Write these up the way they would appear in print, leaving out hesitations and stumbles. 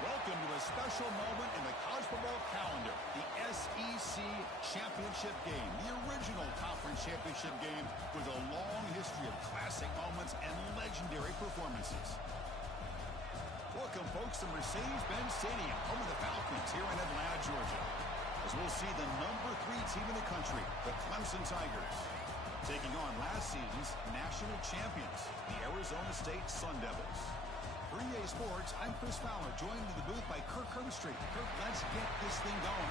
Welcome to a special moment in the college football calendar, the SEC Championship Game, the original conference championship game with a long history of classic moments and legendary performances. Welcome, folks, to Mercedes-Benz Stadium, home of the Falcons here in Atlanta, Georgia, as we'll see the number 3 team in the country, the Clemson Tigers, taking on last season's national champions, the Arizona State Sun Devils. For EA Sports, I'm Chris Fowler, joined in the booth by Kirk Herbstreit. Kirk, let's get this thing going.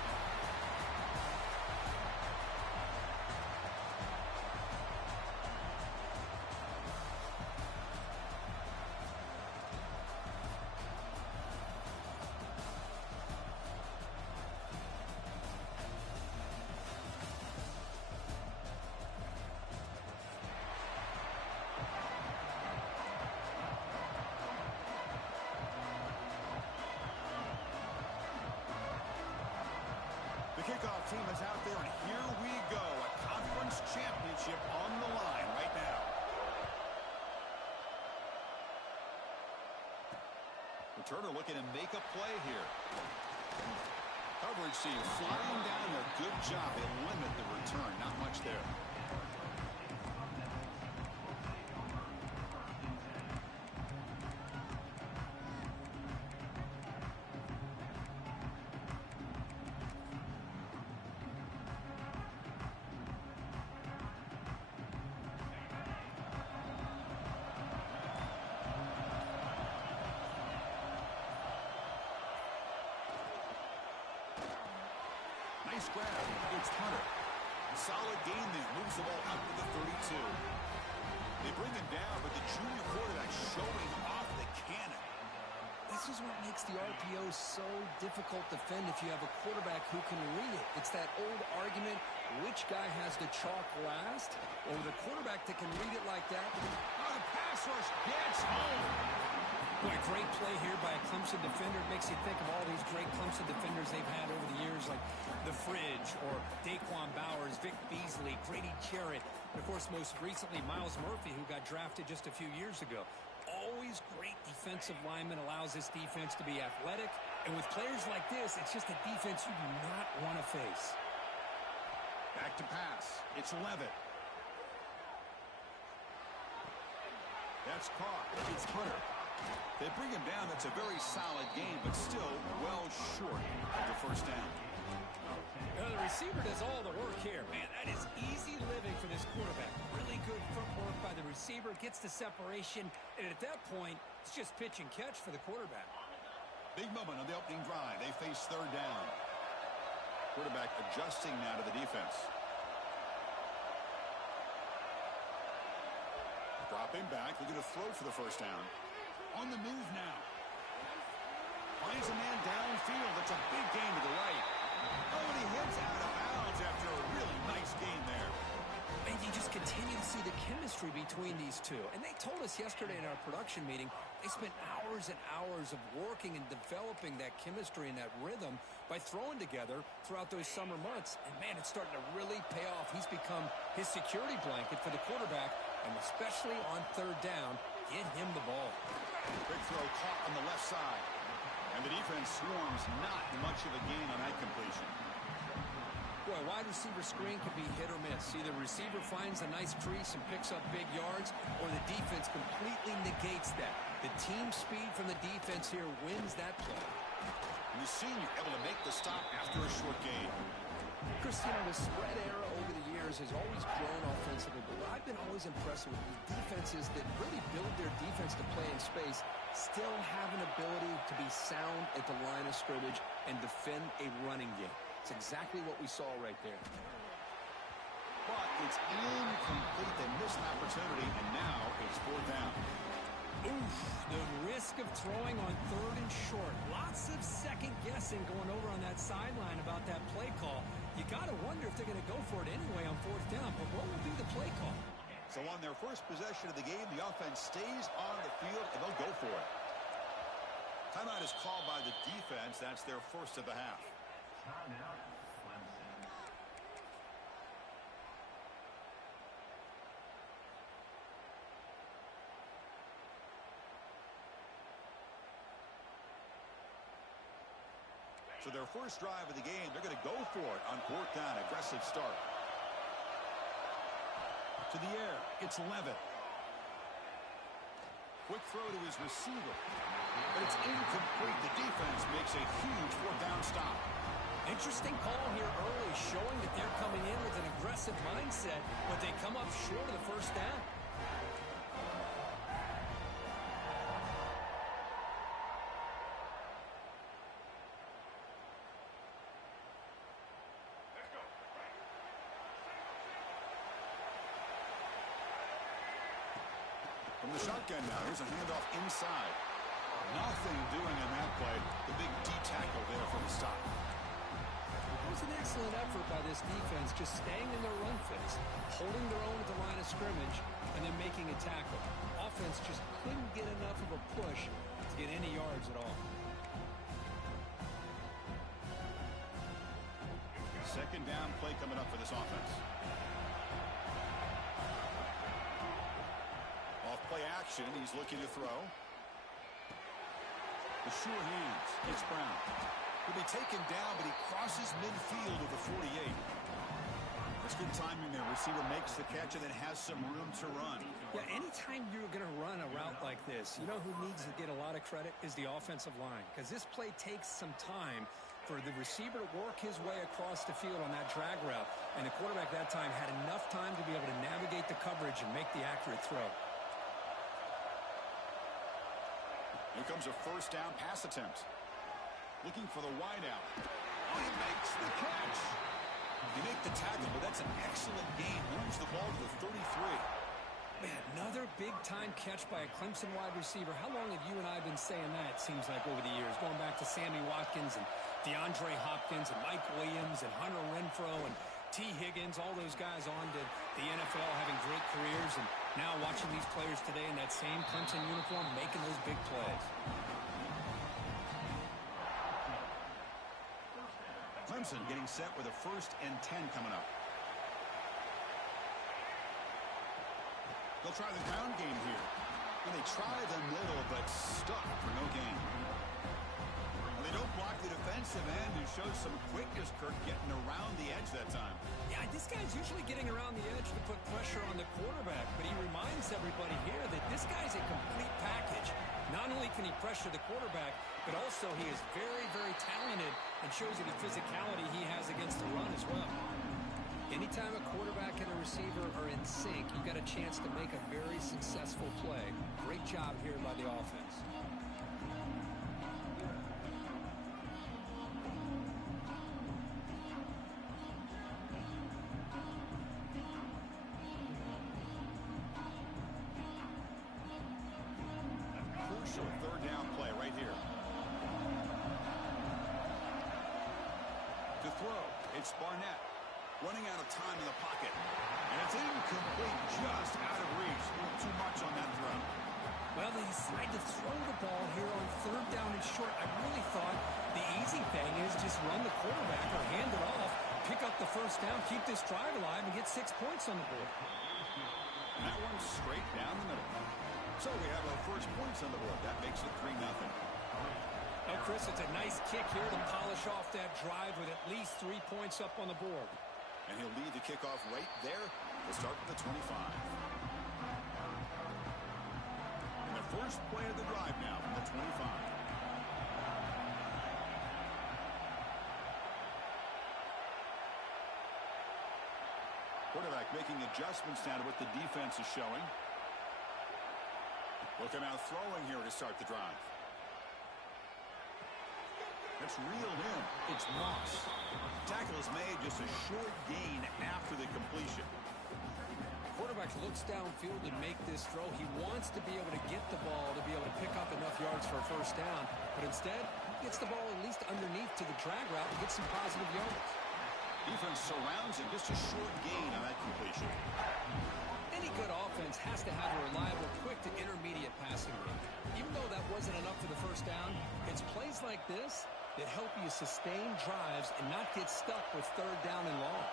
Kickoff team is out there, and here we go. A conference championship on the line right now. Returner looking to make a play here. Coverage team flying down there. Good job. They limit the return. Not much there. Nice grab. It's Hunter. Solid gain there. Moves the ball up to the 32. They bring him down, but the junior quarterback showing off the cannon. This is what makes the RPO so difficult to defend if you have a quarterback who can read it. It's that old argument, which guy has the chalk last, or the quarterback that can read it like that. Oh, the pass rush gets home. Boy, great play here by a Clemson defender. It makes you think of all these great Clemson defenders they've had over the years, like The Fridge or Daquan Bowers, Vic Beasley, Grady Jarrett, and, of course, most recently, Myles Murphy, who got drafted just a few years ago. Always great defensive lineman, allows this defense to be athletic. And with players like this, it's just a defense you do not want to face. Back to pass. It's Levitt. That's caught. It's Hunter. They bring him down. That's a very solid game, but still well short of the first down. The receiver does all the work here. Man, that is easy living for this quarterback. Really good footwork by the receiver, gets the separation, and at that point, it's just pitch and catch for the quarterback. Big moment on the opening drive. They face third down. Quarterback adjusting now to the defense. Dropping back, looking to throw for the first down. On the move now. Finds a man downfield. That's a big gain to the right. Oh, and he hits out of bounds after a really nice gain there. And you just continue to see the chemistry between these two. And they told us yesterday in our production meeting, they spent hours and hours of working and developing that chemistry and that rhythm by throwing together throughout those summer months. And, man, it's starting to really pay off. He's become his security blanket for the quarterback, and especially on third down, get him the ball. Quick throw caught on the left side. And the defense swarms, not much of a gain on that completion. Boy, wide receiver screen can be hit or miss. Either receiver finds a nice crease and picks up big yards, or the defense completely negates that. The team speed from the defense here wins that play. And the senior able to make the stop after a short gain. Chris, the spread era over the years has always grown offensively, but what I've been always impressed with is defenses that really build their defense to play in space still have an ability to be sound at the line of scrimmage and defend a running game. It's exactly what we saw right there. But it's incomplete. They missed an opportunity, and now it's fourth down. Oof, the risk of throwing on third and short. Lots of second guessing going over on that sideline about that play call. You got to wonder if they're going to go for it anyway on fourth down, but what will be the play call? So on their first possession of the game, the offense stays on the field, and they'll go for it. Timeout is called by the defense. That's their first of the half. So their first drive of the game, they're going to go for it on fourth down. Aggressive start. To the air, it's Levitt. Quick throw to his receiver. But it's incomplete. The defense makes a huge fourth down stop. Interesting call here early, showing that they're coming in with an aggressive mindset, but they come up short of the first down. From the shotgun now, here's a handoff inside. Nothing doing on that play. The big D tackle there for the stop. It was an excellent effort by this defense, just staying in their run fits, holding their own at the line of scrimmage, and then making a tackle. Offense just couldn't get enough of a push to get any yards at all. Second down play coming up for this offense. Off play action, he's looking to throw. The sure hands, it's Brown. He'll be taken down, but he crosses midfield with the 48. That's good timing there. Receiver makes the catch and then has some room to run. Yeah, anytime you're going to run a route like this, you know who needs to get a lot of credit is the offensive line, because this play takes some time for the receiver to work his way across the field on that drag route, and the quarterback that time had enough time to be able to navigate the coverage and make the accurate throw. Here comes a first down pass attempt. Looking for the wideout. Oh, he makes the catch. He makes the tackle, but that's an excellent gain. Moves the ball to the 33. Man, another big-time catch by a Clemson wide receiver. How long have you and I been saying that, it seems like, over the years? Going back to Sammy Watkins and DeAndre Hopkins and Mike Williams and Hunter Renfrow and T. Higgins, all those guys on to the NFL having great careers, and now watching these players today in that same Clemson uniform making those big plays. Clemson getting set with a 1st and 10 coming up. They'll try the ground game here. And they try the middle, but stuck for no gain. And they don't block the defensive end, who shows some quickness, Kirk, getting around the edge that time. Yeah, this guy's usually getting around the edge to put pressure on the quarterback, but he reminds everybody here that this guy's a complete package. Not only can he pressure the quarterback, but also he is very, very talented and shows you the physicality he has against the run as well. Anytime a quarterback and a receiver are in sync, you've got a chance to make a very successful play. Great job here by the offense. Crucial third down play right here. To throw, it's Barnett. Running out of time in the pocket. And it's incomplete, just out of reach. A little too much on that throw. Well, they decide to throw the ball here on third down and short. I really thought the easy thing is just run the quarterback or hand it off, pick up the first down, keep this drive alive, and get 6 points on the board. And that one's straight down the middle. So we have our first points on the board. That makes it 3-0. Oh, Chris, it's a nice kick here to polish off that drive with at least 3 points up on the board. And he'll lead the kickoff right there to start at the 25. And the first play of the drive now from the 25. Quarterback making adjustments now to what the defense is showing. Look him out throwing here to start the drive. That's reeled in. It's Moss. Tackle is made, just a short gain after the completion. Quarterback looks downfield to make this throw. He wants to be able to get the ball to be able to pick up enough yards for a first down, but instead gets the ball at least underneath to the drag route and gets some positive yards. Defense surrounds him, just a short gain on that completion. Any good offense has to have a reliable, quick to intermediate passing game. Even though that wasn't enough for the first down, it's plays like this that help you sustain drives and not get stuck with third down and long.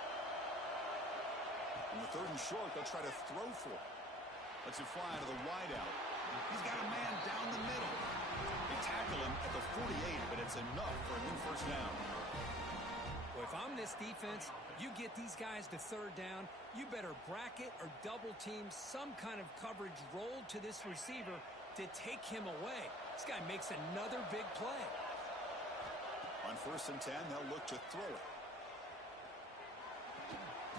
On the third and short, they'll try to throw for it. Lets it fly to the wideout. He's got a man down the middle. They tackle him at the 48, but it's enough for a new first down. Well, if I'm this defense, you get these guys to third down, you better bracket or double team some kind of coverage roll to this receiver to take him away. This guy makes another big play. On 1st and 10, they'll look to throw it.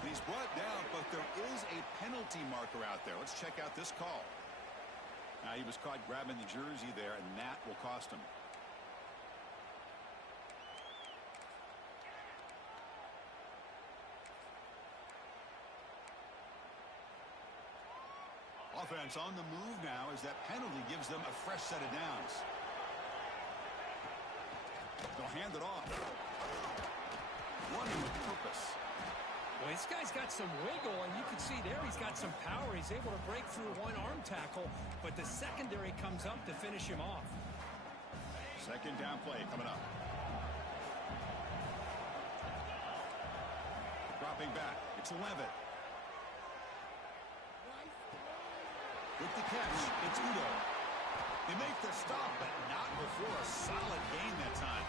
And he's brought down, but there is a penalty marker out there. Let's check out this call. Now, he was caught grabbing the jersey there, and that will cost him. Offense on the move now as that penalty gives them a fresh set of downs. They'll hand it off. Running with purpose. Well, this guy's got some wiggle, and you can see there he's got some power. He's able to break through one arm tackle, but the secondary comes up to finish him off. Second down play coming up. Dropping back. It's Levitt. With the catch, it's Udo. They make the stop, but not before a solid gain that time.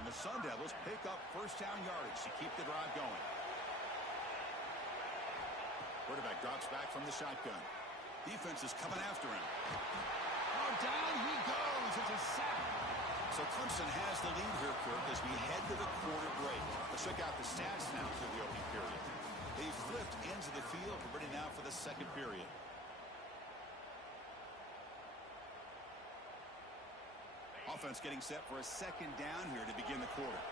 And the Sun Devils pick up first down yardage to keep the drive going. Quarterback drops back from the shotgun. Defense is coming after him. Oh, down he goes. It's a sack. So Clemson has the lead here, Kirk, as we head to the quarter break. Let's check out the stats now through the opening period. They flipped into the field. We're ready now for the second period. Offense getting set for a second down here to begin the quarter.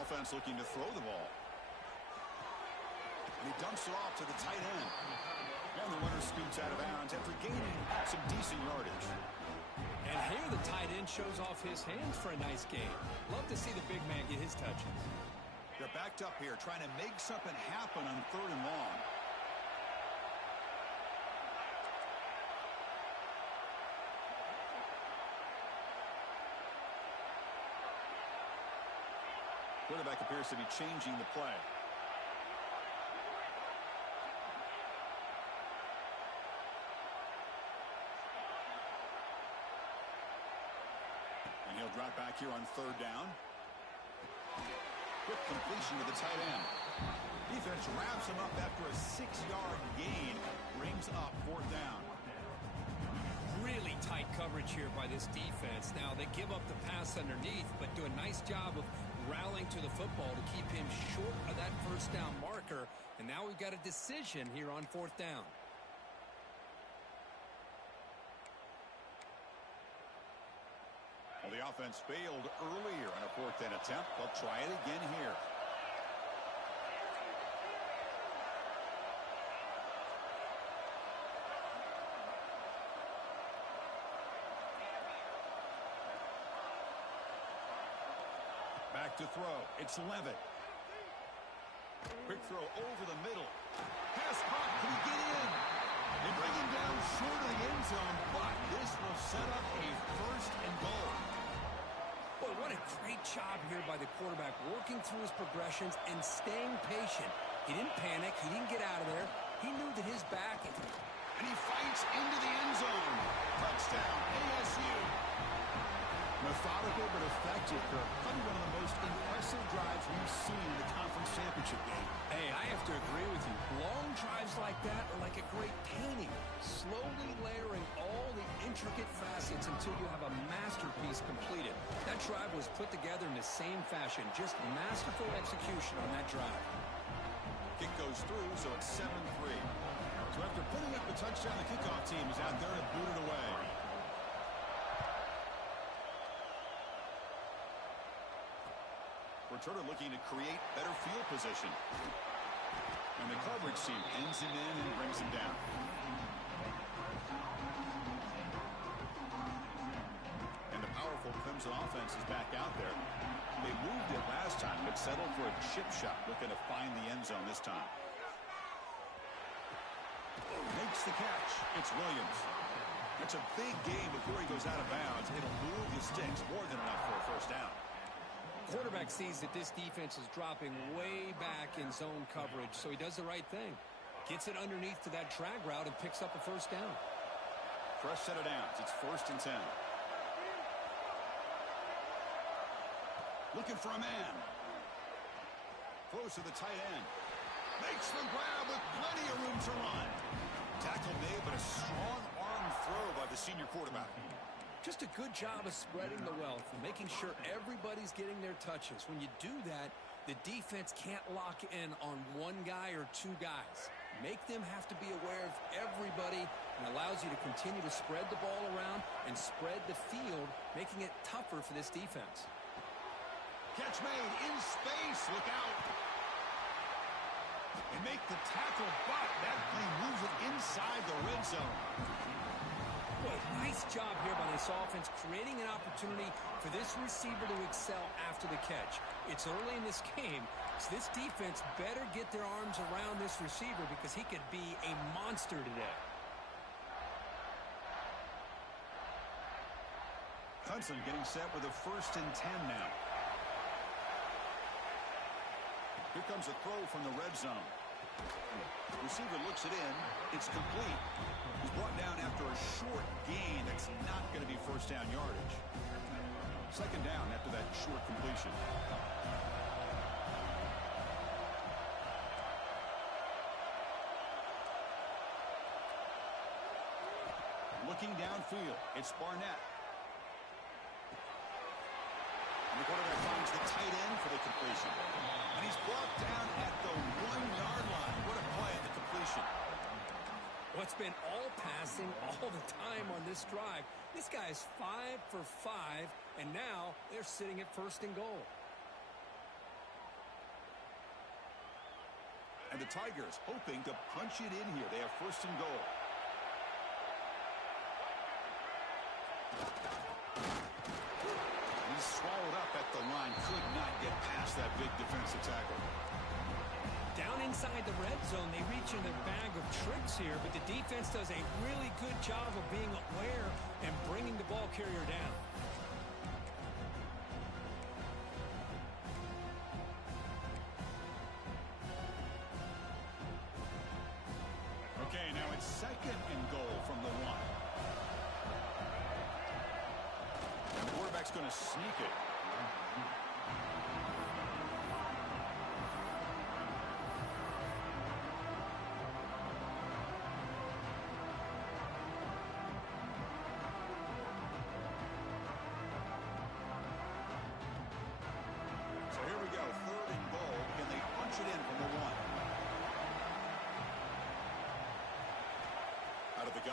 Offense looking to throw the ball. And he dumps it off to the tight end. And the runner scoots out of bounds after gaining some decent yardage. And here the tight end shows off his hands for a nice gain. Love to see the big man get his touches. They're backed up here trying to make something happen on third and long. Quarterback appears to be changing the play. And he'll drop back here on third down. Quick completion to the tight end. Defense wraps him up after a 6-yard gain. Brings up fourth down. Really tight coverage here by this defense. Now, they give up the pass underneath, but do a nice job of rallying to the football to keep him short of that first down marker. And now we've got a decision here on fourth down. Well, the offense failed earlier on a fourth down attempt. They'll try it again here. Back to throw. It's Levitt. Quick throw over the middle. Pass caught. Can he get in? They bring him down short of the end zone, but this will set up a first and goal. Boy, what a great job here by the quarterback, working through his progressions and staying patient. He didn't panic. He didn't get out of there. He knew that his back... And he fights into the end zone. Touchdown, ASU. Methodical but effective for probably one of the most impressive drives we've seen in the conference championship game. Hey, I have to agree with you. Long drives like that are like a great painting, slowly layering all the intricate facets until you have a masterpiece completed. That drive was put together in the same fashion, just masterful execution on that drive. Kick goes through, so it's 7-3. So after putting up the touchdown, the kickoff team is out there to boot it away. Returner looking to create better field position. And the coverage team pins him in and brings him down. And the powerful Clemson offense is back out there. They moved it last time, but settled for a chip shot, looking to find the end zone this time. Makes the catch. It's Williams. That's a big game before he goes out of bounds. It'll move the sticks more than enough for a first down. Quarterback sees that this defense is dropping way back in zone coverage, so he does the right thing. Gets it underneath to that drag route and picks up a first down. Fresh set of downs. It's 1st and 10. Looking for a man. Throws to the tight end. Makes the grab with plenty of room to run. Tackle made, but a strong arm throw by the senior quarterback. Just a good job of spreading the wealth and making sure everybody's getting their touches. When you do that, the defense can't lock in on one guy or two guys. Make them have to be aware of everybody, and allows you to continue to spread the ball around and spread the field, making it tougher for this defense. Catch made in space. Look out. And make the tackle, but that play moves it inside the red zone. Boy, nice job here by this offense, creating an opportunity for this receiver to excel after the catch. It's early in this game, so this defense better get their arms around this receiver because he could be a monster today. Hudson getting set with a 1st and 10 now. Here comes a throw from the red zone. Receiver looks it in. It's complete. He's brought down after a short gain. That's not going to be first down yardage. 2nd down after that short completion. Looking downfield, it's Barnett. And the quarterback finds the tight end for the completion. And he's brought down at the 1-yard line. What a play at the completion. Well, it's been all passing all the time on this drive. This guy is 5 for 5, and now they're sitting at 1st and goal. And the Tigers hoping to punch it in here. They have 1st and goal. He's swallowed up at the line. Could not get past that big defensive tackle. Down inside the red zone, they reach in their bag of tricks here, but the defense does a really good job of being aware and bringing the ball carrier down. Okay, now it's 2nd and goal from the 1. And the quarterback's going to sneak it.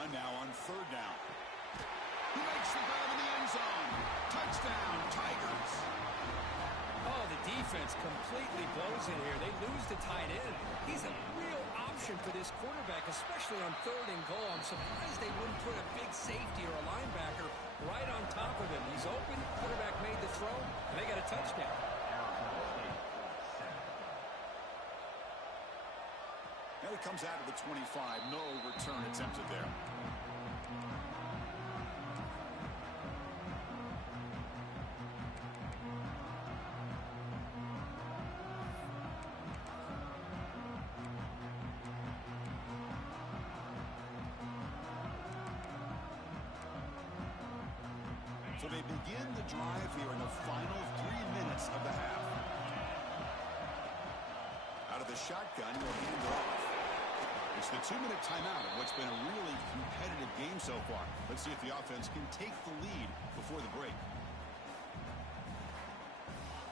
shotgun now on third down. He makes the grab in the end zone. Touchdown, Tigers. Oh, the defense completely blows it here. They lose the tight end. He's a real option for this quarterback, especially on third and goal. I'm surprised they wouldn't put a big safety or a linebacker right on top of him. He's open, quarterback made the throw, and they got a touchdown. And it comes out of the 25. No return attempted there. So they begin the drive here in the final 3 minutes of the half. Out of the shotgun, he'll hand it off. It's the 2-minute timeout of what's been a really competitive game so far. Let's see if the offense can take the lead before the break.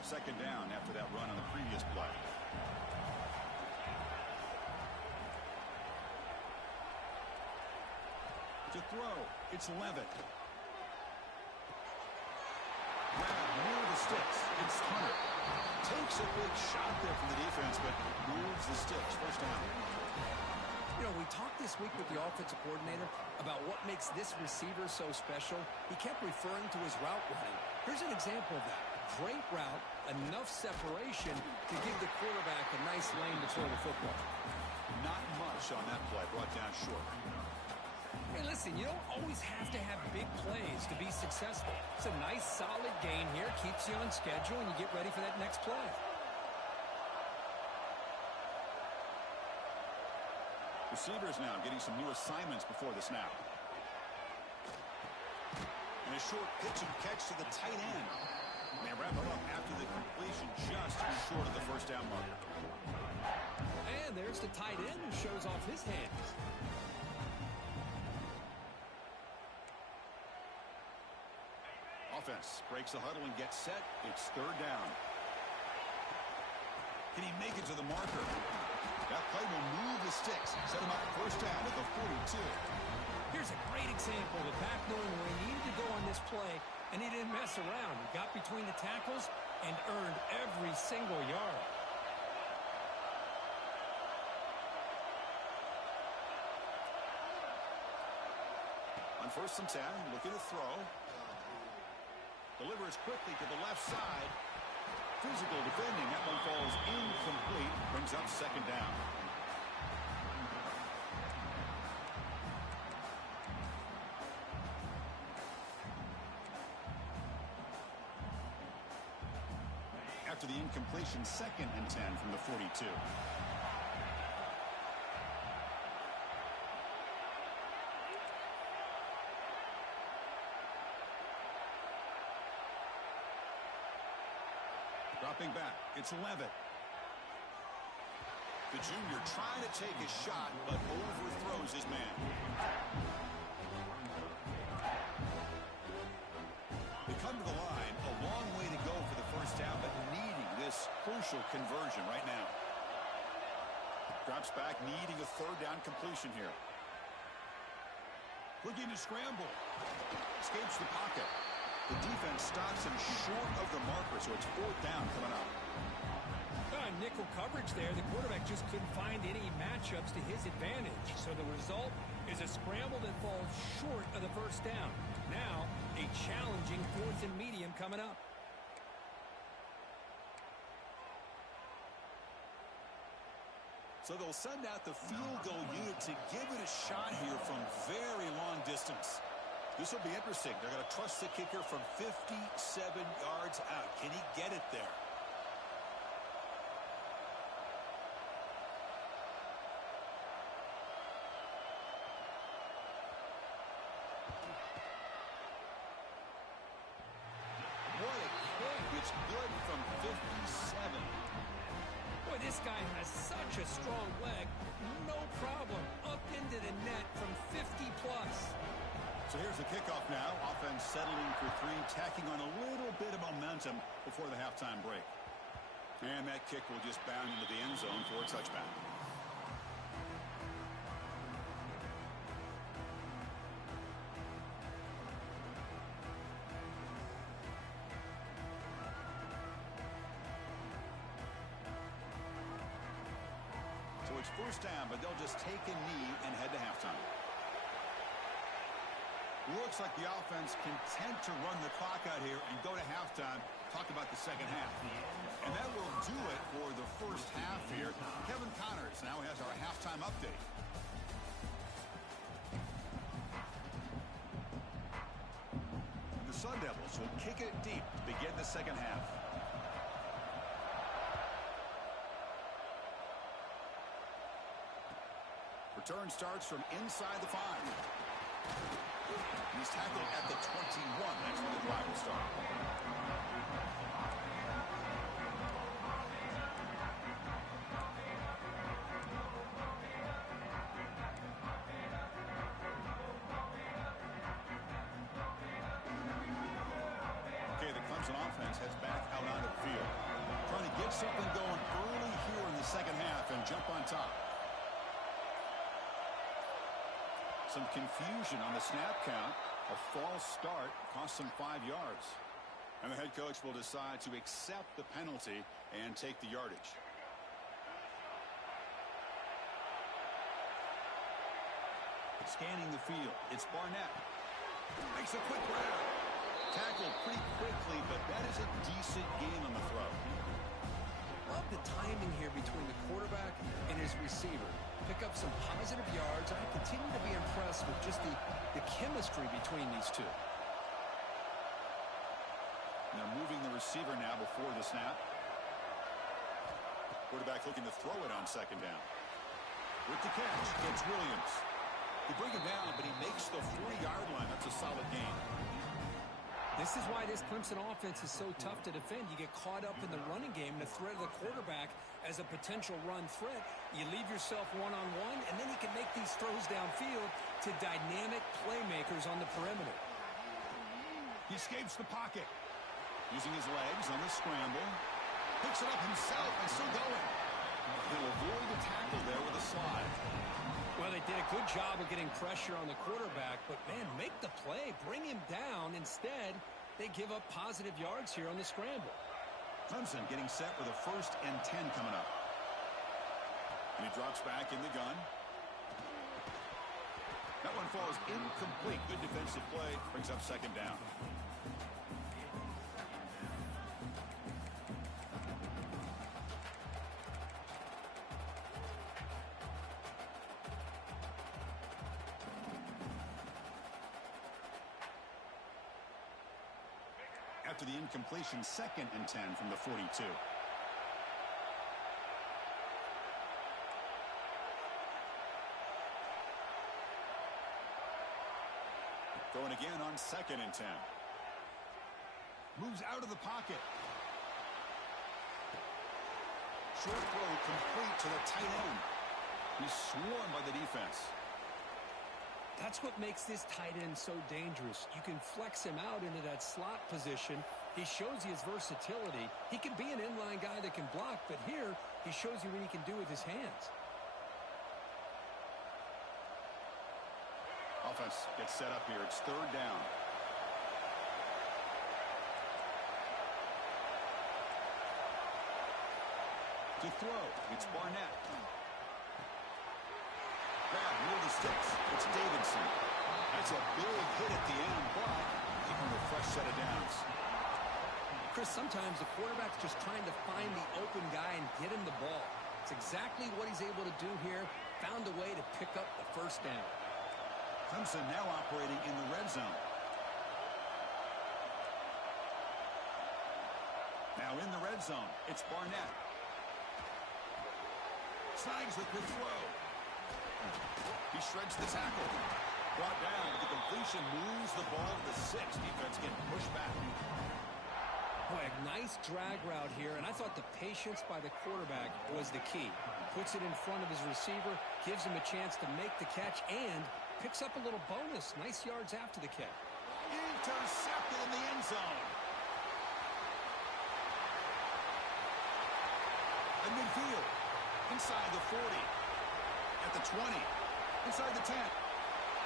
Second down after that run on the previous play. To throw, it's Levitt. Grab near the sticks. It's Hunter. Takes a big shot there from the defense, but moves the sticks. First down. You know, we talked this week with the offensive coordinator about what makes this receiver so special. He kept referring to his route running. Here's an example of that. Great route, enough separation to give the quarterback a nice lane to throw the football. Not much on that play. Brought down short. Hey, listen, you don't always have to have big plays to be successful. It's a nice, solid gain here. Keeps you on schedule, and you get ready for that next play. Receivers now getting some new assignments before the snap. And a short pitch and catch to the tight end. And they wrap it up after the completion, just short of the first down marker. And there's the tight end who shows off his hands. Offense breaks the huddle and gets set. It's third down. Can he make it to the marker? That play will move the sticks. Set him up first down at the 42. Here's a great example of the back knowing where he needed to go on this play, and he didn't mess around. He got between the tackles and earned every single yard. On first and 10, looking to throw. Delivers quickly to the left side. Physical defending. That one falls incomplete. Brings up second down. After the incompletion, second and 10 from the 42. Dropping back, it's Levitt. The junior trying to take a shot, but overthrows his man. They come to the line, a long way to go for the first down, but needing this crucial conversion right now. Drops back, needing a third down completion here. Looking to scramble. Escapes the pocket. The defense stops him short of the marker, so it's fourth down coming up. Nickel coverage there. The quarterback just couldn't find any matchups to his advantage. So the result is a scramble that falls short of the first down. Now, a challenging fourth and medium coming up. So they'll send out the field goal unit to give it a shot here from very long distance. This will be interesting. They're going to trust the kicker from 57 yards out. Can he get it there? What a kick. It's good from 57. Boy, this guy has such a strong leg. No problem. Up into the net from 50 plus. So here's the kickoff now. Offense settling for three, tacking on a little bit of momentum before the halftime break. And that kick will just bound into the end zone for a touchback. first down, but they'll just take a knee and head to halftime. Looks like the offense content to run the clock out here and go to halftime. Talk about the second half. And that will do it for the first half here. Kevin Connors now has our halftime update. The Sun Devils will kick it deep to begin the second half. Return starts from inside the 5. He's tackled at the 21. That's where the drive will start. Okay, the Clemson offense heads back out onto the field. Trying to get something going early here in the second half and jump on top. Some confusion on the snap count. A false start cost them 5 yards. And the head coach will decide to accept the penalty and take the yardage. Scanning the field. It's Barnett. Makes a quick grab. Tackled pretty quickly, but that is a decent gain on the throw. Love the timing here between the quarterback and his receiver. Pick up some positive yards. I continue to be impressed with just the chemistry between these two. And they're moving the receiver now before the snap. Quarterback looking to throw it on second down. With the catch, it's Williams. They bring him down, but he makes the 40-yard line. That's a solid gain. This is why this Clemson offense is so tough to defend. You get caught up in the running game, the threat of the quarterback as a potential run threat. You leave yourself one-on-one, and then you can make these throws downfield to dynamic playmakers on the perimeter. He escapes the pocket. Using his legs on the scramble. Picks it up himself and still going. He'll avoid the tackle there with a slide. Well, they did a good job of getting pressure on the quarterback, but, man, make the play. Bring him down. Instead, they give up positive yards here on the scramble. Clemson getting set with a 1st and 10 coming up. And he drops back in the gun. That one falls incomplete. Good defensive play. Brings up second down. After the incompletion, 2nd and 10 from the 42. Going again on 2nd and 10. Moves out of the pocket. Short throw complete to the tight end. He's swarmed by the defense. That's what makes this tight end so dangerous. You can flex him out into that slot position. He shows you his versatility. He can be an inline guy that can block, but here he shows you what he can do with his hands. Offense gets set up here. It's 3rd down. To throw, it's Barnett. Grab near the sticks. It's Davidson. That's a big hit at the end, but give him a fresh set of downs. Chris, sometimes the quarterback's just trying to find the open guy and get him the ball. It's exactly what he's able to do here. Found a way to pick up the 1st down. Clemson now operating in the red zone. Now in the red zone, it's Barnett. Snags the quick throw. He shreds the tackle. Brought down. The completion moves the ball to the 6. Defense getting pushed back. Boy, a nice drag route here, and I thought the patience by the quarterback was the key. Puts it in front of his receiver, gives him a chance to make the catch, and picks up a little bonus. Nice yards after the catch. Intercepted in the end zone. And midfield. Inside the 40. At the 20. Inside the 10.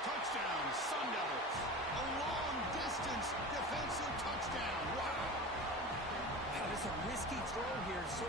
Touchdown, Sun Devils. A long-distance defensive touchdown. Wow. That is a risky throw here. So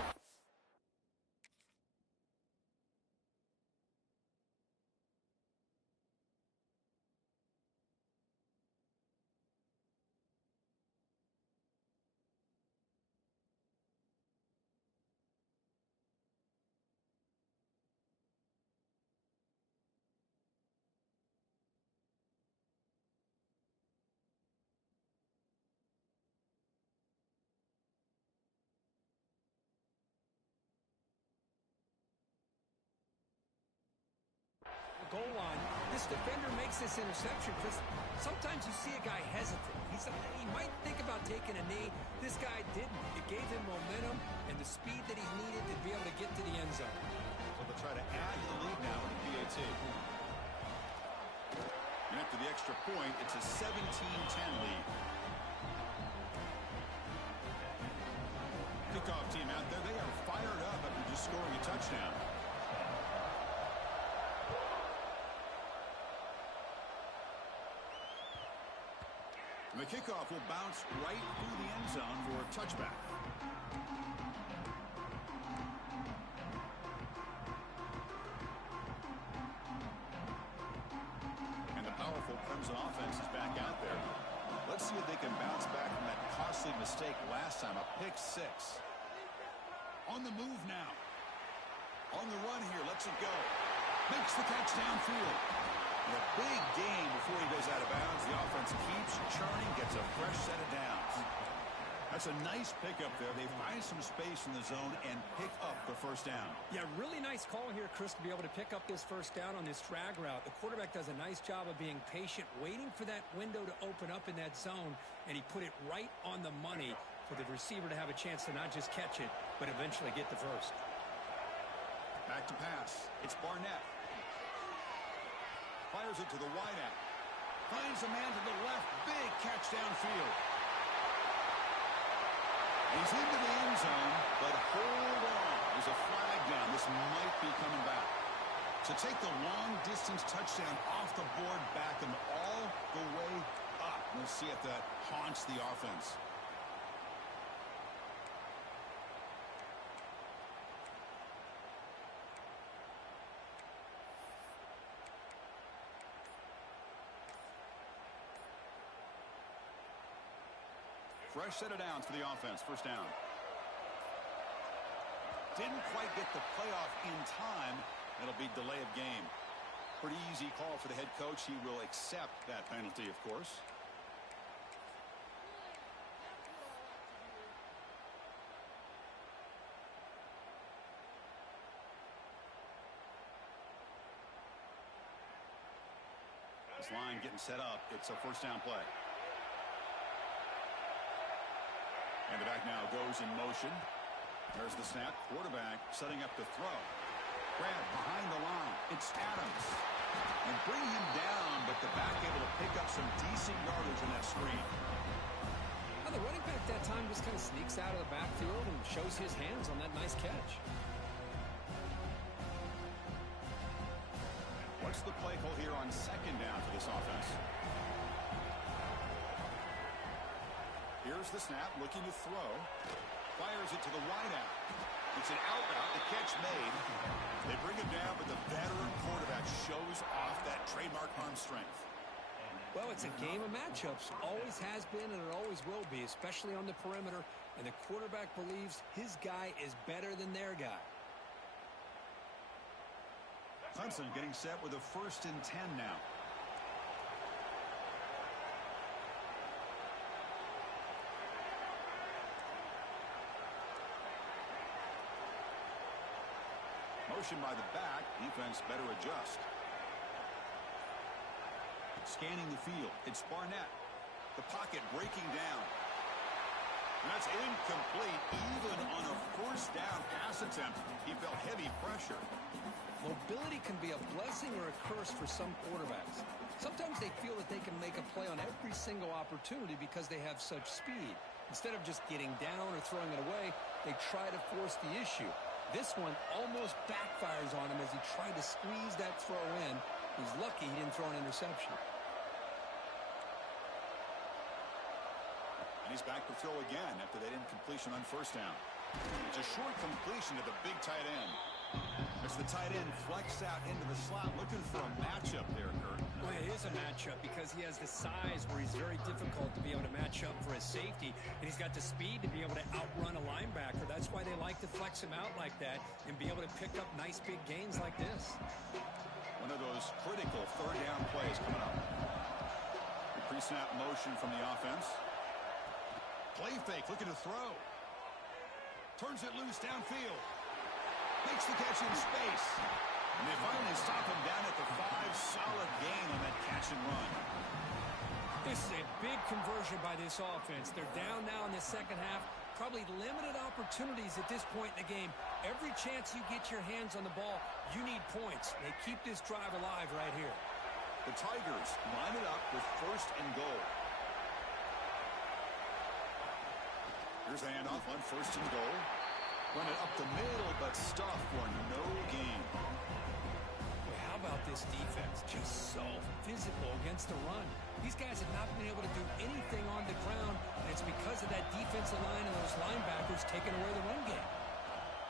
goal line. This defender makes this interception because sometimes you see a guy hesitate. He might think about taking a knee. This guy didn't. It gave him momentum and the speed that he needed to be able to get to the end zone. So they'll try to add to the lead now with the PAT. And after the extra point, it's a 17-10 lead. Kickoff team out there. They are fired up after just scoring a touchdown. And the kickoff will bounce right through the end zone for a touchback. And the powerful Clemson offense is back out there. Let's see if they can bounce back from that costly mistake last time, a pick six. On the move now. On the run here, lets it go. Makes the catch downfield. And a big gain before he goes out of bounds. The offense keeps churning, gets a fresh set of downs. That's a nice pickup there. They find some space in the zone and pick up the first down. Yeah, really nice call here, Chris, to be able to pick up this first down on this drag route. The quarterback does a nice job of being patient, waiting for that window to open up in that zone, and he put it right on the money for the receiver to have a chance to not just catch it, but eventually get the first. Back to pass. It's Barnett. Fires it to the wideout. Finds a man to the left. Big catch downfield. He's into the end zone, but hold on. There's a flag down. This might be coming back. To take the long-distance touchdown off the board, back and all the way up. We'll see if that haunts the offense. Fresh set of downs for the offense. First down. Didn't quite get the playoff in time. It'll be delay of game. Pretty easy call for the head coach. He will accept that penalty, of course. This line getting set up. It's a first down play. And the back now goes in motion. There's the snap. Quarterback setting up to throw. Grab behind the line. It's Adams. And bring him down, but the back able to pick up some decent yardage in that screen. Well, the running back that time just kind of sneaks out of the backfield and shows his hands on that nice catch. What's the play call here on second down for this offense? Here's the snap, looking to throw. Fires it to the wideout. It's an out route, the catch made. They bring him down, but the veteran quarterback shows off that trademark arm strength. Well, it's a game of matchups. Always has been, and it always will be, especially on the perimeter. And the quarterback believes his guy is better than their guy. Clemson getting set with a 1st and 10 now. Motion by the back. Defense better adjust. Scanning the field. It's Barnett. The pocket breaking down. And that's incomplete. Even on a first down pass attempt, he felt heavy pressure. Mobility can be a blessing or a curse for some quarterbacks. Sometimes they feel that they can make a play on every single opportunity because they have such speed. Instead of just getting down or throwing it away, they try to force the issue. This one almost backfires on him as he tried to squeeze that throw in. He's lucky he didn't throw an interception. And he's back to throw again after that incompletion on first down. It's a short completion to the big tight end. As the tight end flexed out into the slot, looking for a matchup there, Kurt. Well, it is a matchup because he has the size where he's very difficult to be able to match up for his safety, and he's got the speed to be able to outrun a linebacker. That's why they like to flex him out like that and be able to pick up nice big gains like this. One of those critical third down plays coming up. The pre-snap motion from the offense. Play fake, looking to throw. Turns it loose downfield. Makes the catch in space. And they finally stop him down at the 5. Solid gain on that catch and run. This is a big conversion by this offense. They're down now in the second half. Probably limited opportunities at this point in the game. Every chance you get your hands on the ball, you need points. They keep this drive alive right here. The Tigers line it up with 1st and goal. Here's a handoff on 1st and goal. Run it up the middle, but stuffed for no gain. Well, how about this defense? Just so physical against the run. These guys have not been able to do anything on the ground, and it's because of that defensive line and those linebackers taking away the run game.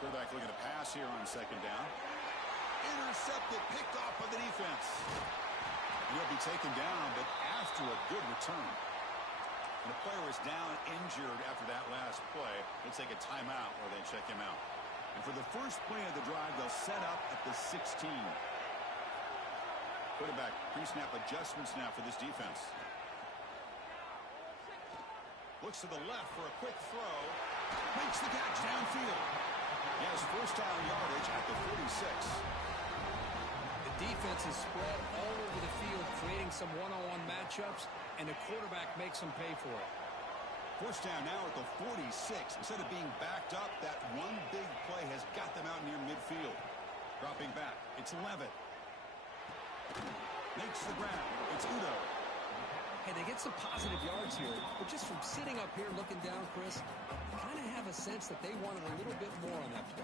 Quarterback looking to pass here on 2nd down. Intercepted, picked off by the defense. He'll be taken down, but after a good return. And the player is down injured after that last play. They'll take a timeout where they check him out. And for the first play of the drive, they'll set up at the 16. Quarterback pre-snap adjustments now for this defense. Looks to the left for a quick throw. Makes the catch downfield. He has 1st down yardage at the 46. The defense is spread all over the field, creating some one-on-one matchups, and the quarterback makes them pay for it. 1st down now at the 46. Instead of being backed up, that one big play has got them out near midfield. Dropping back, it's Levitt. Makes the grab. It's Udo. Hey, they get some positive yards here, but just from sitting up here looking down, Chris, I kind of have a sense that they wanted a little bit more on that play.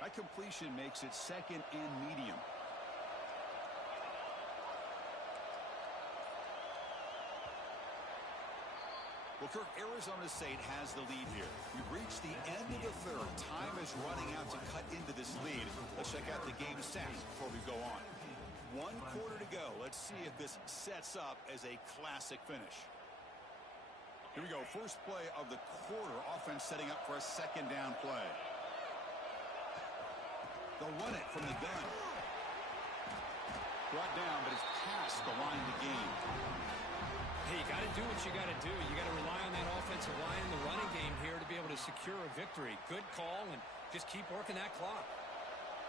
That completion makes it 2nd and medium. Well, Kirk, Arizona State has the lead here. We've reached the end of the 3rd. Time is running out to cut into this lead. Let's check out the game stats before we go on. 1 quarter to go. Let's see if this sets up as a classic finish. Here we go. First play of the quarter. Offense setting up for a 2nd down play. They'll run it from the gun. Brought down, but it's past the line to gain. Hey, you got to do what you got to do. You got to rely on that offensive line in the running game here to be able to secure a victory. Good call, and just keep working that clock.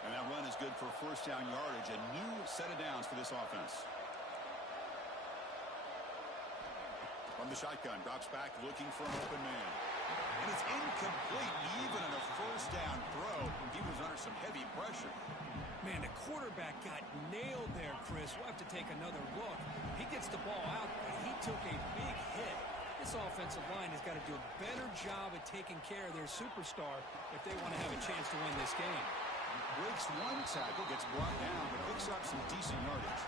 And that run is good for 1st down yardage. A new set of downs for this offense. From the shotgun, drops back looking for an open man. And it's incomplete, even in a 1st down throw. He was under some heavy pressure. Man, the quarterback got nailed there, Chris. We'll have to take another look. He gets the ball out, but he took a big hit. This offensive line has got to do a better job at taking care of their superstar if they want to have a chance to win this game. Breaks one tackle, gets brought down, but picks up some decent yardage.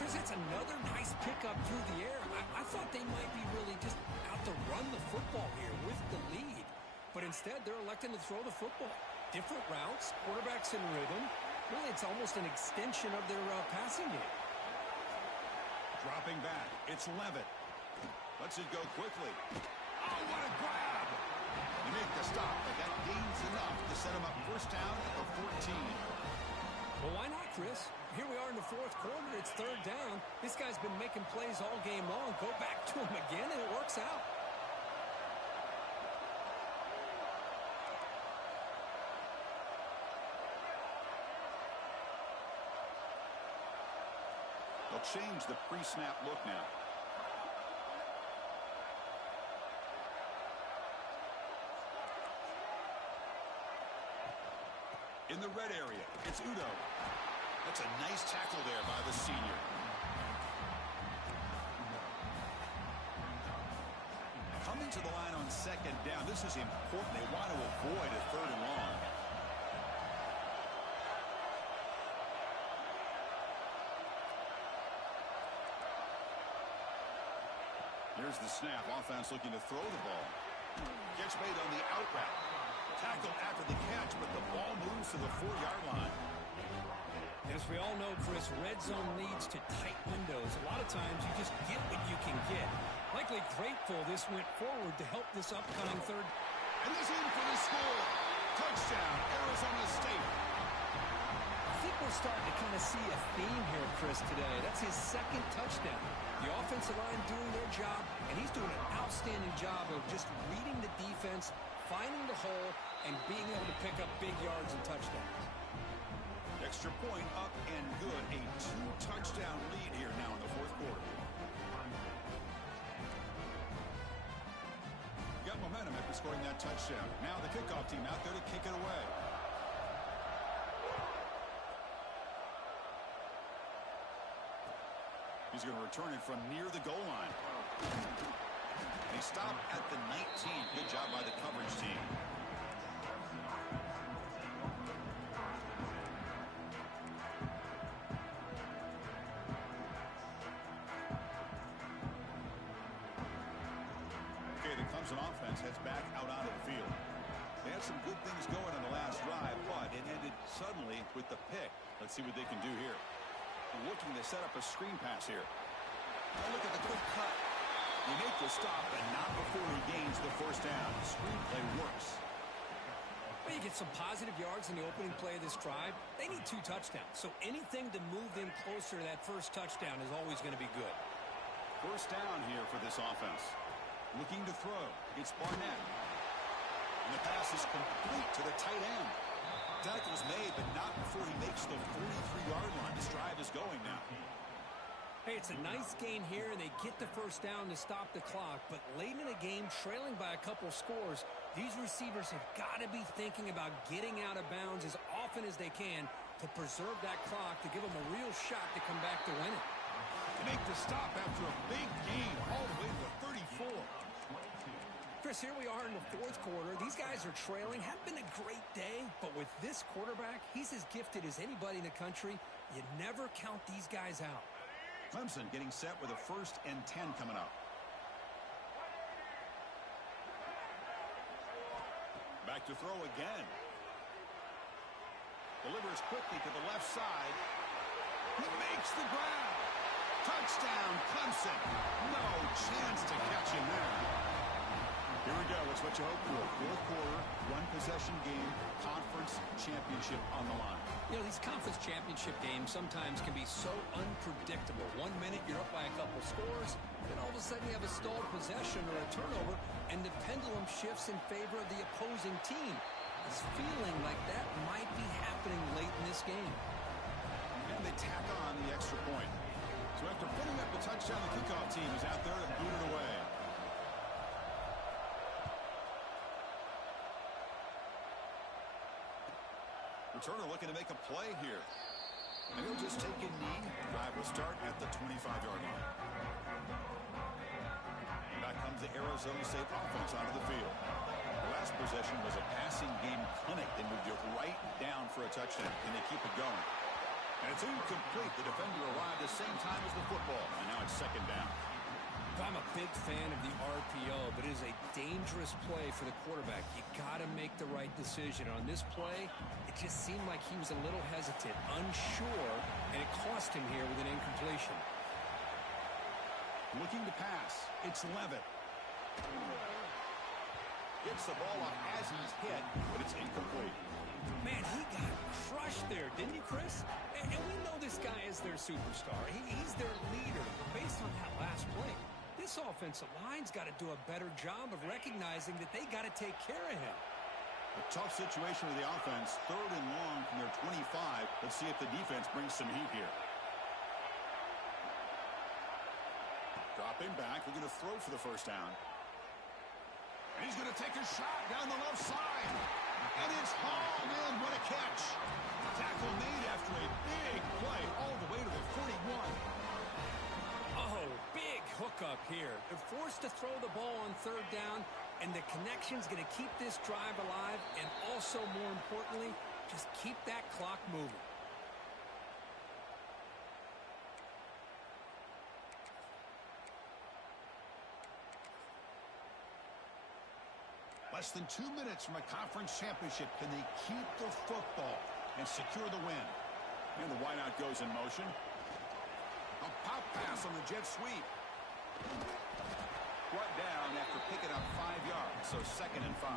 Chris, it's another nice pickup through the air. I thought they might be really just out to run the football here with the lead. But instead, they're electing to throw the football. Different routes, quarterbacks in rhythm. Really, it's almost an extension of their passing game. Dropping back, it's Levitt. Lets it go quickly. Oh, what a grab! They make the stop, but that gains enough to set him up 1st down at the 14. Well, why not, Chris? Here we are in the 4th quarter. It's 3rd down. This guy's been making plays all game long. Go back to him again, and it works out. They'll change the pre-snap look now. In the red area, it's Udo. That's a nice tackle there by the senior. Coming to the line on 2nd down. This is important. They want to avoid a 3rd and long. Here's the snap. Offense looking to throw the ball. Catch made on the out route. Tackled after the catch, but the ball moves to the 4-yard line. As we all know, Chris, red zone leads to tight windows. A lot of times you just get what you can get. Likely grateful this went forward to help this upcoming 3rd. And he's in for the score. Touchdown, Arizona State. I think we're starting to kind of see a theme here, Chris, today. That's his second touchdown. The offensive line doing their job, and he's doing an outstanding job of just reading the defense, finding the hole, and being able to pick up big yards and touchdowns. Extra point up and good. A 2-touchdown lead here now in the fourth quarter. Got momentum after scoring that touchdown. Now the kickoff team out there to kick it away. He's going to return it from near the goal line. And he stopped at the 19. Good job by the coverage team. Okay, the Clemson offense heads back out onto the field. They had some good things going on the last drive, but it ended suddenly with the pick. Let's see what they can do here. Looking to set up a screen pass here. Now look at the quick cut. He makes the stop, and not before he gains the first down. The screenplay works. Well, you get some positive yards in the opening play of this drive. They need 2 touchdowns, so anything to move them closer to that first touchdown is always going to be good. First down here for this offense. Looking to throw. It's Barnett. And the pass is complete to the tight end. Tackle's made, but not before he makes the 43-yard line. This drive is going now. Hey, it's a nice gain here, and they get the first down to stop the clock. But late in a game, trailing by a couple scores, these receivers have got to be thinking about getting out of bounds as often as they can to preserve that clock, to give them a real shot to come back to win it. To make the stop after a big gain all the way to the 34. Chris, here we are in the fourth quarter. These guys are trailing. Hadn't been a great day, but with this quarterback, he's as gifted as anybody in the country. You never count these guys out. Clemson getting set with a 1st and 10 coming up. Back to throw again. Delivers quickly to the left side. He makes the grab. Touchdown, Clemson. No chance to catch him there. Here we go. It's what you hope for. Fourth quarter, 1-possession game, conference championship on the line. You know, these conference championship games sometimes can be so unpredictable. 1 minute you're up by a couple scores, then all of a sudden you have a stalled possession or a turnover, and the pendulum shifts in favor of the opposing team. It's feeling like that might be happening late in this game. And they tack on the extra point. So after putting up the touchdown, the kickoff team is out there to boot it away. Returner looking to make a play here. And he'll just take a knee. Drive will start at the 25-yard line. Back comes the Arizona State offense onto the field. The last possession was a passing game clinic. They moved it right down for a touchdown. Can they keep it going? And it's incomplete. The defender arrived the same time as the football. And now it's 2nd down. I'm a big fan of the RPO, but it is a dangerous play for the quarterback. You got to make the right decision. On this play, it just seemed like he was a little hesitant, unsure, and it cost him here with an incompletion. Looking to pass. It's Levitt. Gets the ball up as he's hit, but it's incomplete. Man, he got crushed there, didn't he, Chris? And we know this guy is their superstar. He's their leader. Based on that last play, this offensive line's got to do a better job of recognizing that they got to take care of him. A tough situation with the offense. 3rd and long from their 25. Let's see if the defense brings some heat here. Dropping back. We're going to throw for the first down. And he's going to take a shot down the left side. And it's hauled in. What a catch. Tackle made after a big play all the way to the 41. Oh, big hookup here. They're forced to throw the ball on 3rd down, and the connection's going to keep this drive alive, and also, more importantly, just keep that clock moving. Less than 2 minutes from a conference championship. Can they keep the football and secure the win? And the wideout goes in motion. A pop pass on the jet sweep. brought down after picking up 5 yards, so 2nd and 5.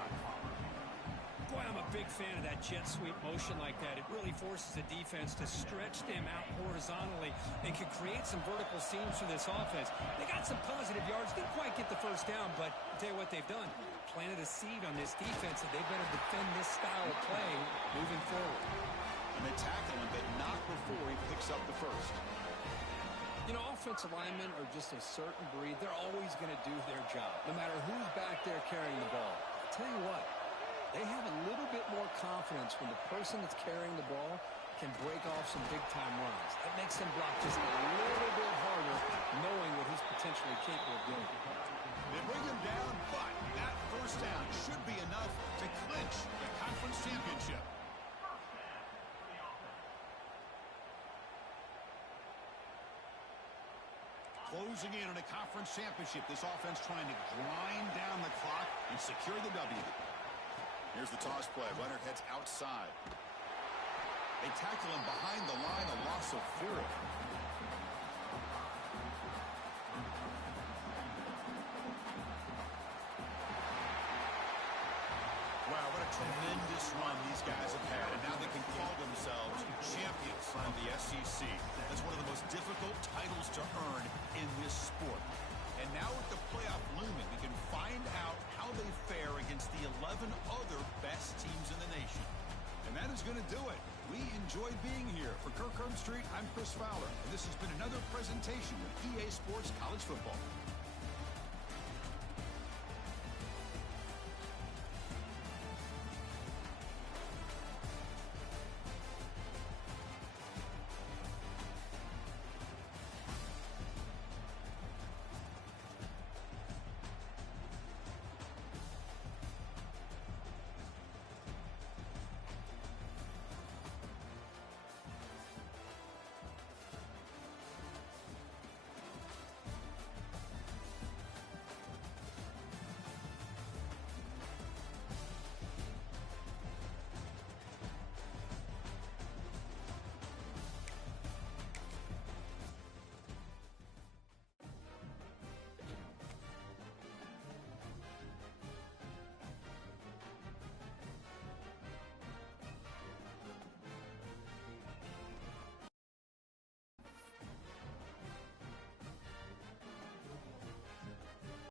Boy, I'm a big fan of that jet sweep motion like that. It really forces the defense to stretch them out horizontally and can create some vertical seams for this offense. They got some positive yards. Didn't quite get the first down, but I'll tell you what they've done. Planted a seed on this defense that they better defend this style of play moving forward. And they tackle him, but not before he picks up the first. You know, offensive linemen are just a certain breed. They're always going to do their job, no matter who's back there carrying the ball. I'll tell you what, they have a little bit more confidence when the person that's carrying the ball can break off some big-time runs. That makes them block just a little bit harder, knowing what he's potentially capable of doing. They bring him down, but that first down should be enough to clinch the conference championship. Closing in on a conference championship, this offense trying to grind down the clock and secure the W. Here's the toss play. Leonard heads outside. They tackle him behind the line, a loss of 4. Wow, what a tremendous run these guys have had, and now they can call themselves champions of the SEC. That's one of the most difficult titles to earn in this sport. And now with the playoff looming, we can find out how they fare against the 11 other best teams in the nation. And that is going to do it. We enjoyed being here. For Kirk Herbstreit, I'm Chris Fowler, and this has been another presentation of EA Sports College Football.